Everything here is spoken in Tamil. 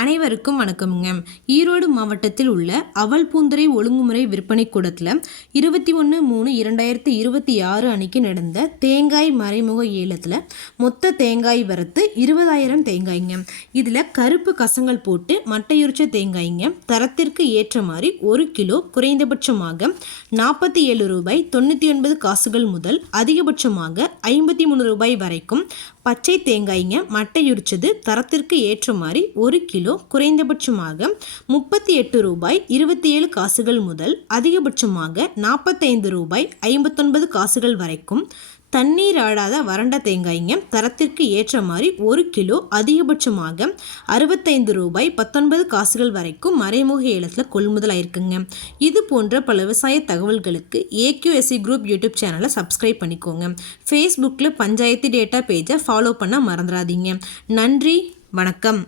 அனைவருக்கும் வணக்கம்ங்க. ஈரோடு மாவட்டத்தில் உள்ள அவல் பூந்துரை ஒழுங்குமுறை விற்பனை கூடத்தில் 21/3/2026 அன்னைக்கு நடந்த தேங்காய் மறைமுக ஏலத்தில் மொத்த தேங்காய் வரத்து 20,000 தேங்காய்ங்க. இதில் கருப்பு கசங்கள் போட்டு மட்டையுரிச்ச தேங்காய்ங்க. தரத்திற்கு ஏற்ற மாதிரி 1 கிலோ குறைந்தபட்சமாக 47 ரூபாய் 99 காசுகள் முதல் அதிகபட்சமாக 53 ரூபாய் வரைக்கும். பச்சை தேங்காய்ங்க மட்டையுரிச்சது தரத்திற்கு ஏற்ற மாதிரி 1 கிலோ குறைந்தபட்சமாக 38 ரூபாய் 27 காசுகள் முதல் அதிகபட்சமாக 45 ரூபாய் 59 காசுகள் வரைக்கும். தண்ணீர் ஆடாத வறண்ட தேங்காய்ங்க தரத்திற்கு ஏற்ற மாதிரி 1 கிலோ அதிகபட்சமாக 65 ரூபாய் 19 காசுகள் வரைக்கும் மறைமுக ஏலத்தில் கொள்முதல் ஆயிருக்குங்க. இது போன்ற பல விவசாய தகவல்களுக்கு AQSE குரூப் யூடியூப் சேனலை சப்ஸ்கிரைப் பண்ணிக்கோங்க. ஃபேஸ்புக்கில் பஞ்சாயத்து டேட்டா பேஜை ஃபாலோ பண்ண மறந்துடாதீங்க. நன்றி, வணக்கம்.